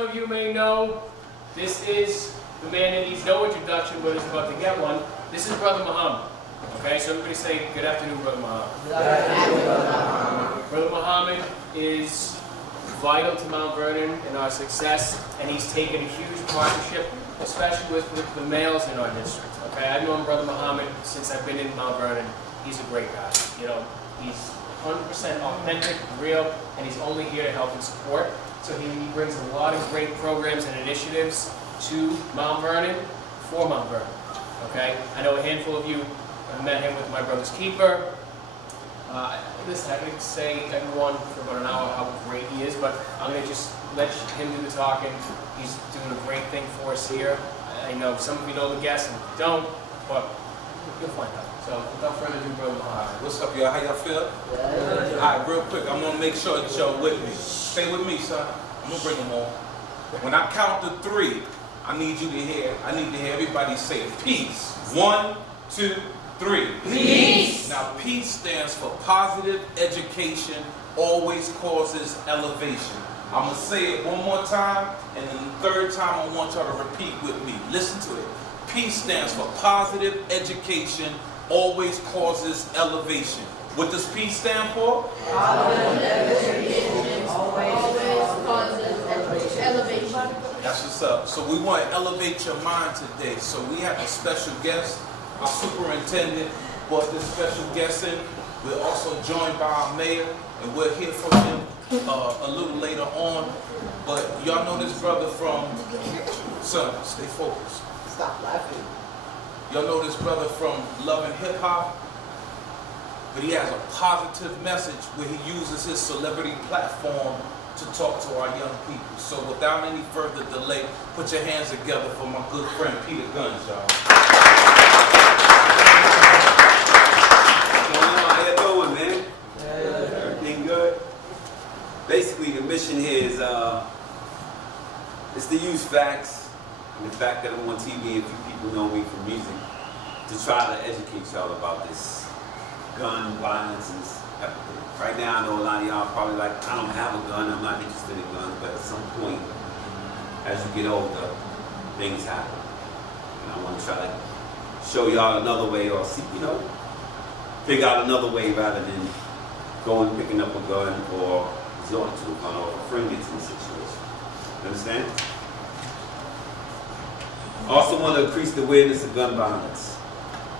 some of you may know, this is the man that needs no introduction, but is about to get one. This is Brother Muhammad. Okay, so everybody say, good afternoon, Brother Muhammad. Good afternoon, Brother Muhammad. Brother Muhammad is vital to Mount Vernon and our success, and he's taken a huge partnership, especially with the males in our district. Okay, I've known Brother Muhammad since I've been in Mount Vernon. He's a great guy. You know, he's 100% authentic, real, and he's only here to help and support. So he brings a lot of great programs and initiatives to Mount Vernon, for Mount Vernon. Okay, I know a handful of you have met him with my brother's keeper. Listen, I could say everyone for about an hour how great he is, but I'm going to just let him do the talking. He's doing a great thing for us here. I know some of you know the guests and don't, but you'll find out. So without further ado, Brother Muhammad. What's up, y'all? How y'all feel? Yeah. All right, real quick, I'm going to make sure that y'all with me. Stay with me, son. I'm going to bring them on. When I count to 3, I need to hear everybody say peace. 1, 2, 3. Peace. Now, peace stands for positive education always causes elevation. I'm going to say it one more time, and then the third time I want y'all to repeat with me. Listen to it. Peace stands for positive education always causes elevation. What does peace stand for? Positive education always causes elevation. That's what's up. So we want to elevate your mind today. So we have a special guest. Our superintendent brought this special guest in. We're also joined by our mayor, and we'll hear from him a little later on. But y'all know this brother from, son, stay focused. Stop laughing. Y'all know this brother from Love and Hip Hop, but he has a positive message where he uses his celebrity platform to talk to our young people. So without any further delay, put your hands together for my good friend Peter Gunz, y'all. How you doing, man? Everything good? Basically, the mission here is it's to use facts and the fact that I'm on TV and few people know me from music to try to educate y'all about this gun violence and this epidemic. Right now, I know a lot of y'all probably like, I don't have a gun, I'm not interested in guns, but at some point, as you get older, things happen. And I want to try to show y'all another way, or see, figure out another way rather than going picking up a gun or resorting to a gun or a friend gets in a situation. You understand? I also want to increase the awareness of gun violence,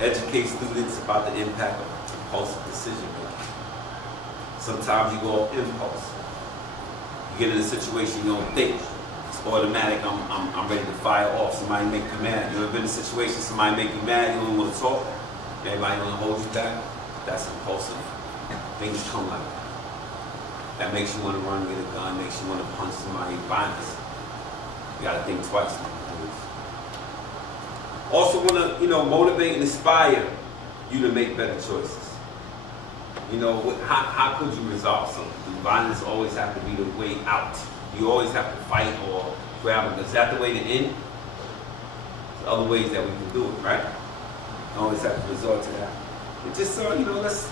educate students about the impact of impulsive decision making. Sometimes you go off impulse. You get in a situation you don't think. It's automatic. I'm ready to fire off. Somebody make you mad. You ever been in a situation somebody make you mad, you don't want to talk? Everybody want to hold you back? That's impulsive. Things come like that. That makes you want to run and get a gun, makes you want to punch somebody violence. You got to think twice. Also want to, motivate and inspire you to make better choices. How could you resolve something? Does violence always have to be the way out? You always have to fight or grab it. Is that the way to end? There's other ways that we can do it, right? You always have to resort to that. And just let's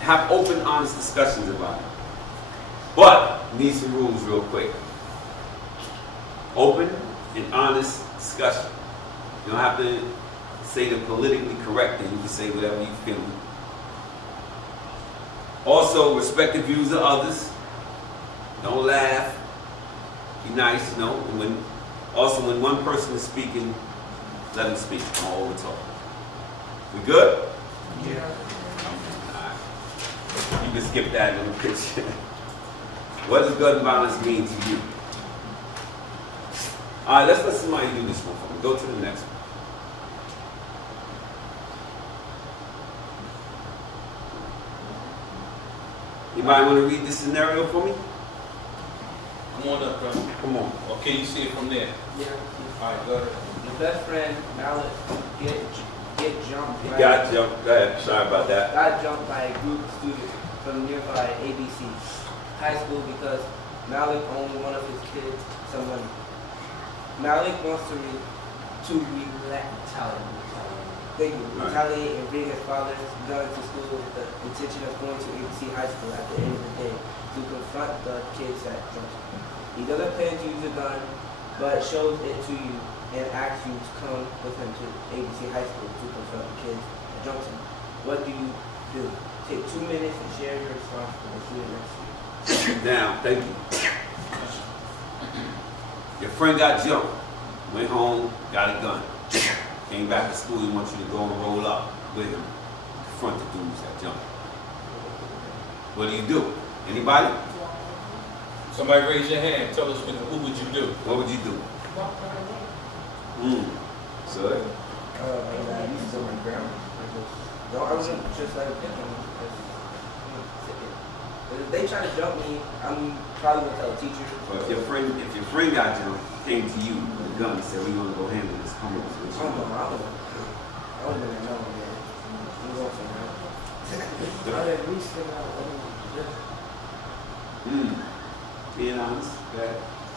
have open, honest discussions about it. But need some rules real quick. Open and honest discussion. You don't have to say the politically correct thing. You can say whatever you feel. Also, respect the views of others. Don't laugh. Be nice, And when one person is speaking, let them speak. Don't over talk. We good? Yeah. Right. You can skip that in the picture. What does gun violence mean to you? All right, let's let somebody do this one for me. Go to the next one. Anybody want to read this scenario for me? Come on up, brother. Come on. Or can you see it from there? Yeah. All right, go ahead. Your best friend, Mallet, get jumped. You got jumped. Go ahead. Sorry about that. Got jumped by a group of students from nearby ABC High School because Malik owed one of his kids some money. Malik wants to retaliate and bring his father's gun to school with the intention of going to ABC High School at the end of the day to confront the kids that jumped him. He He doesn't plan to use a gun, but shows it to you and asks you to come with him to ABC High School to confront the kids at Johnson. What do you do? Take 2 minutes and share your response with the student next to you. Now, thank you. Your friend got jumped. Went home, got a gun. Came back to school, he wants you to go and roll up with him. Confront the dudes that jumped. What do? Anybody? Somebody raise your hand. Tell us who would you do? What would you do? Good. I used to on the ground. I wasn't just like a victim. If they try to jump me, I'm probably gonna tell a teacher. But if your friend got jumped, came to you with a gun and said, "We're gonna go handle this." Come on, I don't know. I don't really know, man. I'm going somewhere. I at least figure out what Being honest, that I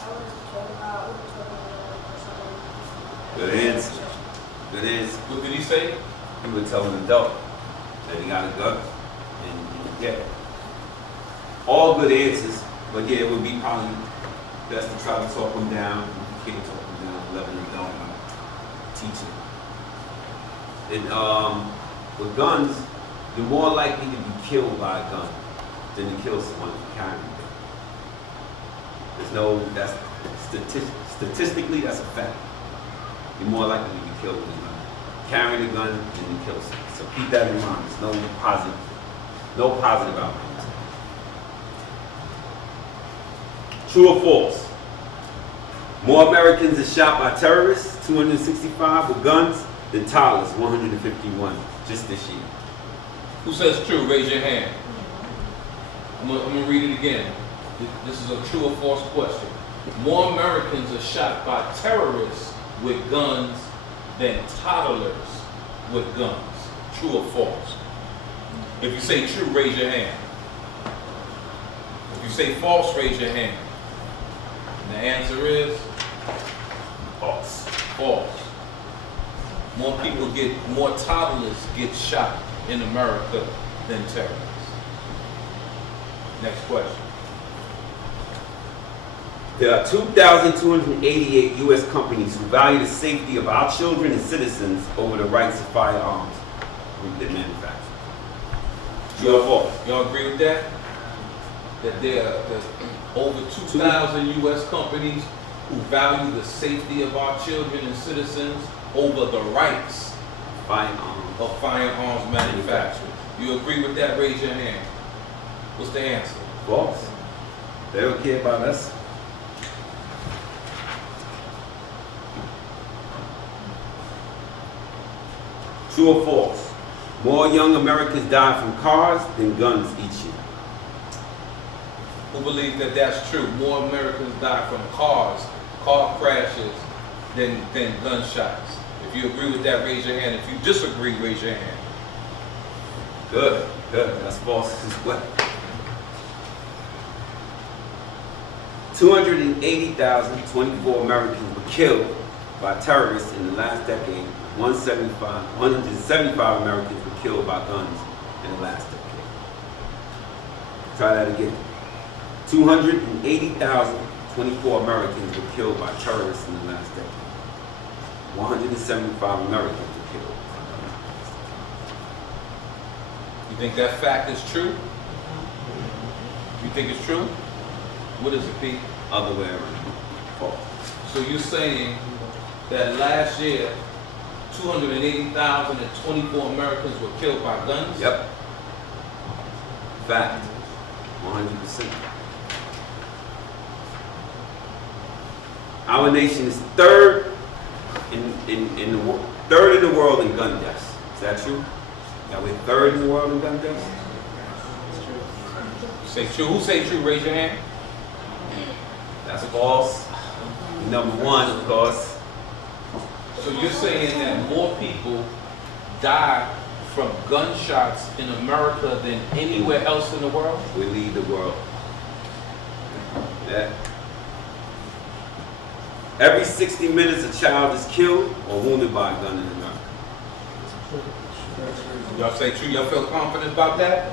would talk about good answer. Good answer. What did he say? He would tell an adult that he got a gun, and yeah, all good answers. But yeah, it would be probably best to try to talk them down. You can't talk them down, level them down, teach them. And with guns, you're more likely to be killed by a gun than to kill someone for carrying a gun. That's statistically, that's a fact. You're more likely to be killed with a gun. Carrying a gun than to kill someone. So keep that in mind. There's no positive outcomes. True or false? More Americans are shot by terrorists, 265 with guns, than toddlers, 151, just this year. Who says true? Raise your hand. I'm gonna read it again. This is a true or false question. More Americans are shot by terrorists with guns than toddlers with guns. True or false? If you say true, raise your hand. If you say false, raise your hand. And the answer is false. False. More toddlers get shot in America than terrorists. Next question. There are 2,288 U.S. companies who value the safety of our children and citizens over the rights of firearms they manufacture. True or false? Y'all agree with that? That there are over 2,000 U.S. companies who value the safety of our children and citizens over the rights of firearms manufacturers. You agree with that? Raise your hand. What's the answer? False. They don't care about us. True or false? More young Americans die from cars than guns each year. Who believes that that's true? More Americans die from car crashes than gunshots. If you agree with that, raise your hand. If you disagree, raise your hand. Good. That's false as well. 280,024 Americans were killed by terrorists in the last decade. 175 Americans were killed by guns in the last decade. Try that again. 280,024 Americans were killed by terrorists in the last decade. 175 Americans were killed. You think that fact is true? You think it's true? What is it, Pete? Other way around. False. So you're saying that last year, 280,024 Americans were killed by guns? Yep. Fact. 100%. Our nation is third in the world in gun deaths. Is that true? That we're third in the world in gun deaths? Say true. Who say true? Raise your hand. That's false. Number one, of course. So you're saying that more people die from gunshots in America than anywhere else in the world? We lead the world. Yeah. Every 60 minutes, a child is killed or wounded by a gun in America. Y'all say true? Y'all feel confident about that?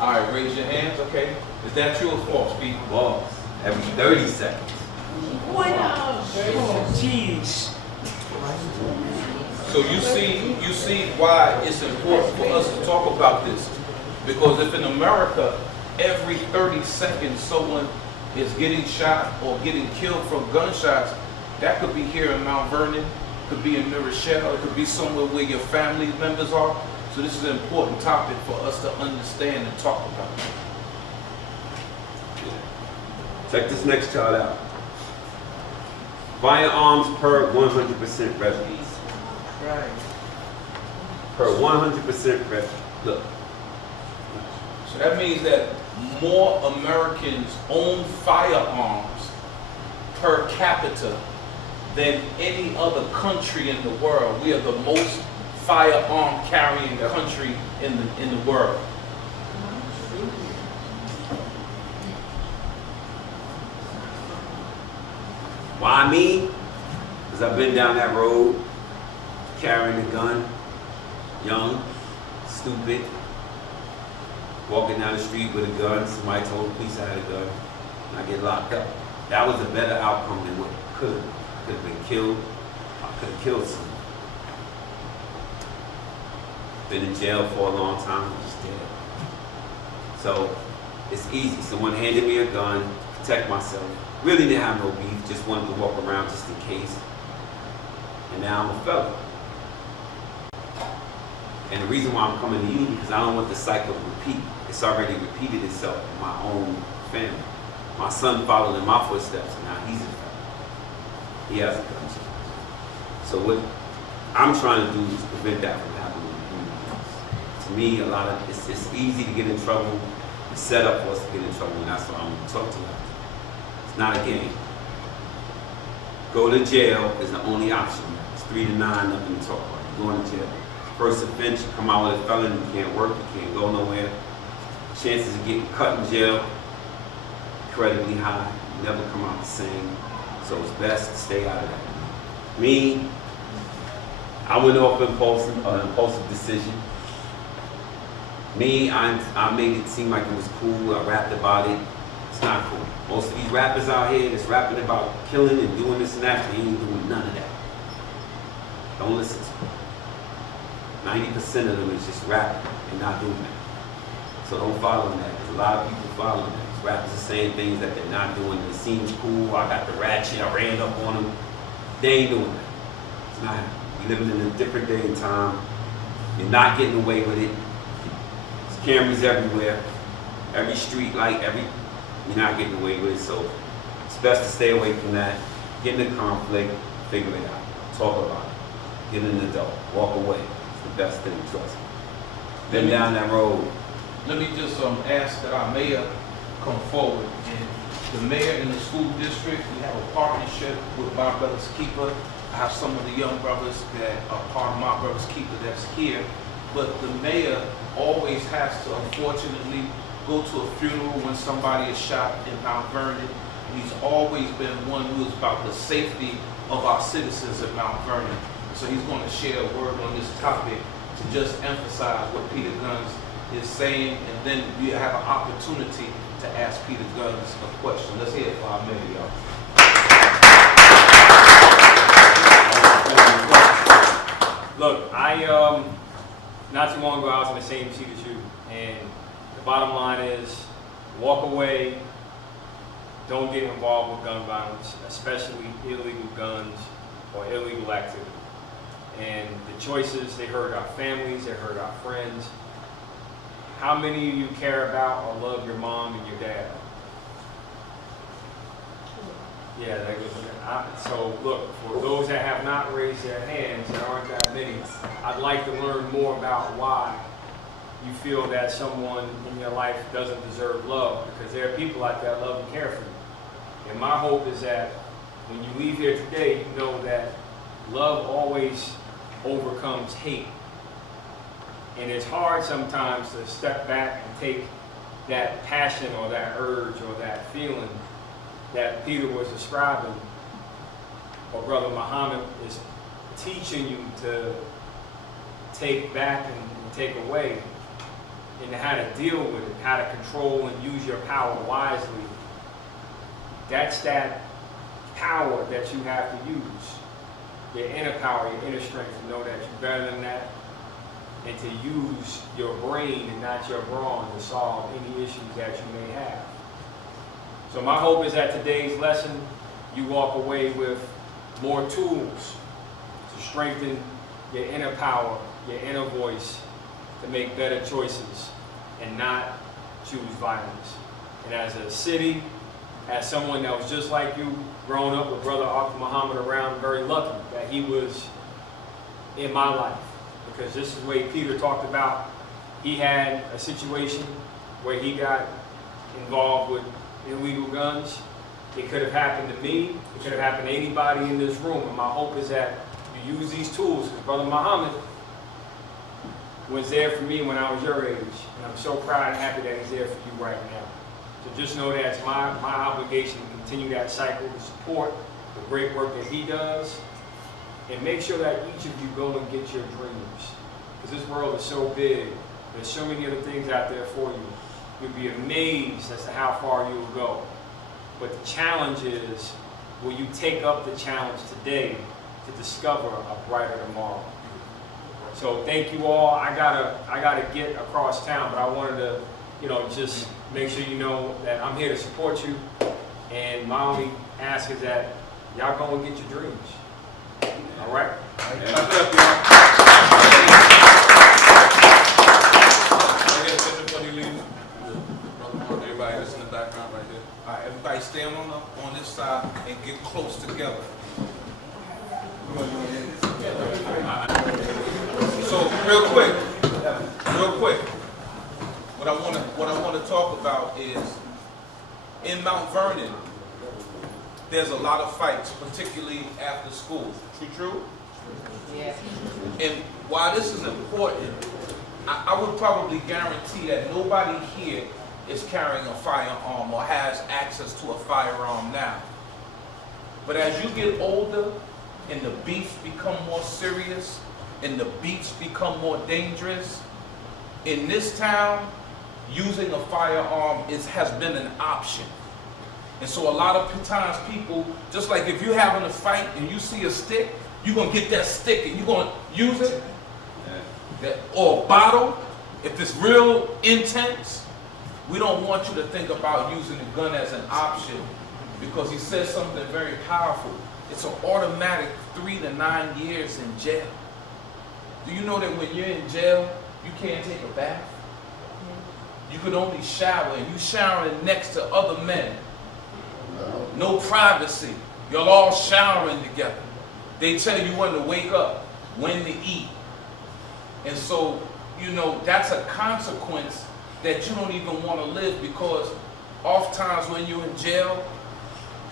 All right, raise your hands. Okay. Is that true or false, Pete? False. Every 30 seconds, Jeez. So you see why it's important for us to talk about this. Because if in America, every 30 seconds someone is getting shot or getting killed from gunshots, that could be here in Mount Vernon, could be in New Rochelle, it could be somewhere where your family members are. So this is an important topic for us to understand and talk about. Check this next chart out. Firearms per 100% revenue. Right. Per 100% revenue. Look. So that means that more Americans own firearms per capita than any other country in the world. We are the most firearm carrying country in the world. Why me? Because I've been down that road carrying a gun, young, stupid, walking down the street with a gun. Somebody told the police I had a gun, and I get locked up. That was a better outcome than what could have. I could have been killed. I could have killed someone. Been in jail for a long time. I'm just dead. So it's easy. Someone handed me a gun, protect myself. Really didn't have no beef. Just wanted to walk around just in case. And now I'm a felon. And the reason why I'm coming to you because I don't want the cycle to repeat. It's already repeated itself in my own family. My son followed in my footsteps, and now he's a felon. He has a gun. So what I'm trying to do is prevent that from happening. To me, a lot of it's easy to get in trouble. It's set up for us to get in trouble, and that's what I'm going to talk to you about. It's not a game. Go to jail is the only option. It's 3 to 9, nothing to talk about. You're going to jail. First offense, you come out with a felon, you can't work, you can't go nowhere. Chances of getting cut in jail, incredibly high. You never come out the same. So it's best to stay out of that. Me, I went off an impulsive decision. Me, I made it seem like it was cool. I rapped about it. It's not cool. Most of these rappers out here that's rapping about killing and doing this and that, they ain't doing none of that. Don't listen to them. 90% of them is just rapping and not doing that. So don't follow that, because a lot of people follow that. These rappers are saying things that they're not doing. It seems cool. I got the ratchet. I ran up on them. They ain't doing that. It's not happening. We living in a different day and time. You're not getting away with it. There's cameras everywhere. Every street light, you're not getting away with it. So it's best to stay away from that. Get in the conflict, figure it out. Talk about it. Get an adult. Walk away. It's the best thing, trust me. Been down that road. Let me just ask that our mayor come forward. And the mayor in the school district, we have a partnership with My Brother's Keeper. I have some of the young brothers that are part of My Brother's Keeper that's here. But the mayor always has to, unfortunately, go to a funeral when somebody is shot in Mount Vernon. And he's always been one who is about the safety of our citizens at Mount Vernon. So he's going to share a word on this topic to just emphasize what Peter Gunz is saying, and then you have an opportunity to ask Peter Gunz a question. Let's hear it for our mayor, y'all. Look, not too long ago I was in the same seat as you, and the bottom line is, walk away, don't get involved with gun violence, especially illegal guns or illegal activity. And the choices, they hurt our families, they hurt our friends. How many of you care about or love your mom and your dad? Yeah, that goes. So look, for those that have not raised their hands, there aren't that many, I'd like to learn more about why you feel that someone in your life doesn't deserve love, because there are people out there that love and care for you. And my hope is that when you leave here today, you know that love always overcomes hate. And it's hard sometimes to step back and take that passion or that urge or that feeling that Peter was describing, or Brother Muhammad is teaching you to take back and take away, and how to deal with it, how to control and use your power wisely. That's that power that you have to use, your inner power, your inner strength, to know that you're better than that, and to use your brain and not your brawn to solve any issues that you may have. So my hope is that today's lesson, you walk away with more tools to strengthen your inner power, your inner voice, to make better choices and not choose violence. And as a city, as someone that was just like you, growing up with Brother Arthur Muhammad around, very lucky that he was in my life. Because this is the way Peter talked about, he had a situation where he got involved with illegal guns. It could have happened to me, it could have happened to anybody in this room. And my hope is that you use these tools, because Brother Muhammad was there for me when I was your age. And I'm so proud and happy that he's there for you right now. So just know that it's my obligation to continue that cycle, to support the great work that he does, and make sure that each of you go and get your dreams. Because this world is so big, there's so many other things out there for you. You'll be amazed as to how far you will go. But the challenge is, will you take up the challenge today to discover a brighter tomorrow? So thank you all. I gotta get across town, but I wanted to, just make sure you know that I'm here to support you. And my only ask is that y'all go and get your dreams. All right? Everybody that's in the background right there. All right, everybody stand on this side and get close together. So real quick, what I want to talk about is in Mount Vernon, there's a lot of fights, particularly after school. True? Yes. And while this is important, I would probably guarantee that nobody here is carrying a firearm or has access to a firearm now. But as you get older and the beefs become more serious and the beats become more dangerous, in this town, using a firearm has been an option. And so a lot of times people, just like if you're having a fight and you see a stick, you're going to get that stick and you're going to use it. Or a bottle, if it's real intense. We don't want you to think about using a gun as an option, because he says something very powerful. It's an automatic 3 to 9 years in jail. Do you know that when you're in jail, you can't take a bath? You could only shower, and you showering next to other men. No privacy. You're all showering together. They tell you when to wake up, when to eat. And so, that's a consequence that you don't even want to live, because oftentimes when you're in jail,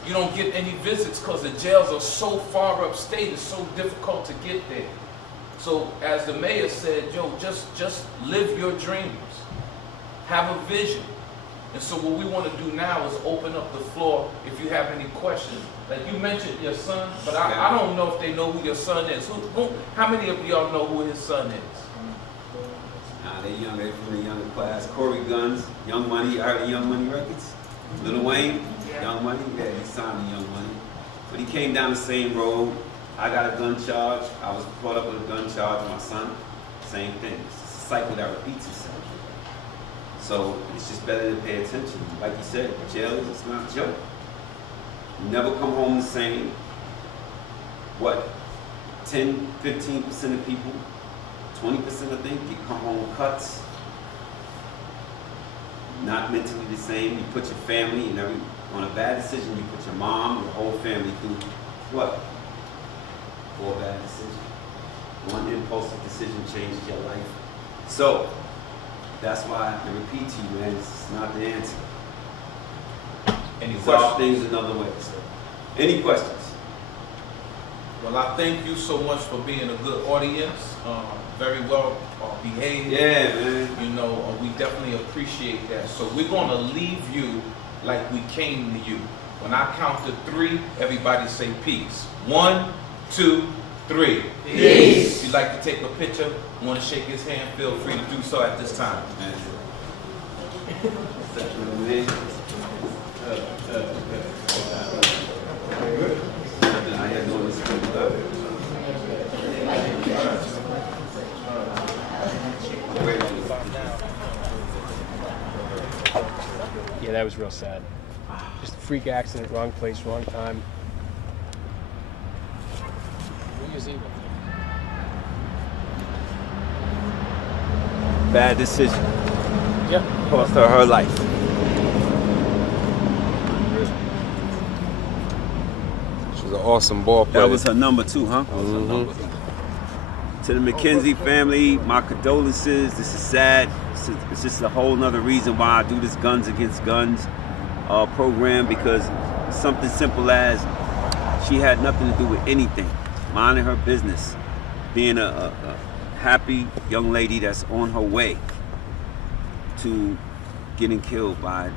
you don't get any visits because the jails are so far upstate, it's so difficult to get there. So as the mayor said, just live your dreams. Have a vision. And so what we want to do now is open up the floor if you have any questions. Like you mentioned your son, but I don't know if they know who your son is. How many of y'all know who his son is? They're young, they're from the younger class. Corey Gunz, Young Money, you heard of Young Money Records? Lil Wayne, Young Money, yeah, he signed to Young Money. But he came down the same road. I got a gun charge. I was brought up with a gun charge. My son, same thing. It's a cycle that repeats itself. So it's just better to pay attention. Like you said, jail is not a joke. You never come home the same. 10, 15% of people, 20% I think, you come home with cuts. Not mentally the same. You put your family on a bad decision, you put your mom, your whole family through what? 4 bad decisions. One impulsive decision changed your life. So, that's why I have to repeat to you, man, it's not the answer. Any Solve questions? things another way. So, any questions? Well, I thank you so much for being a good audience. Very well behaved. Yeah, man. We definitely appreciate that. So we're going to leave you like we came to you. When I count to 3, everybody say peace. 1, 2, 3. Peace. If you'd like to take a picture, want to shake his hand, feel free to do so at this time. Man. that was real sad. Just a freak accident, wrong place, wrong time. New Year's Eve. Bad decision. Yeah. Cost her life. She was an awesome ball player. That was her number 2, huh? To the McKenzie family, my condolences. This is sad. It's just a whole nother reason why I do this Gunz Against Guns program, because something simple as she had nothing to do with anything, minding her business, being a happy young lady that's on her way to getting killed by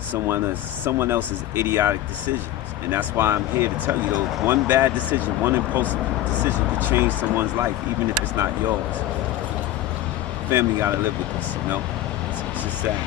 someone else's idiotic decisions. And that's why I'm here to tell you, though, one bad decision, one impulsive decision could change someone's life, even if it's not yours. Family gotta live with this, you know? It's just sad.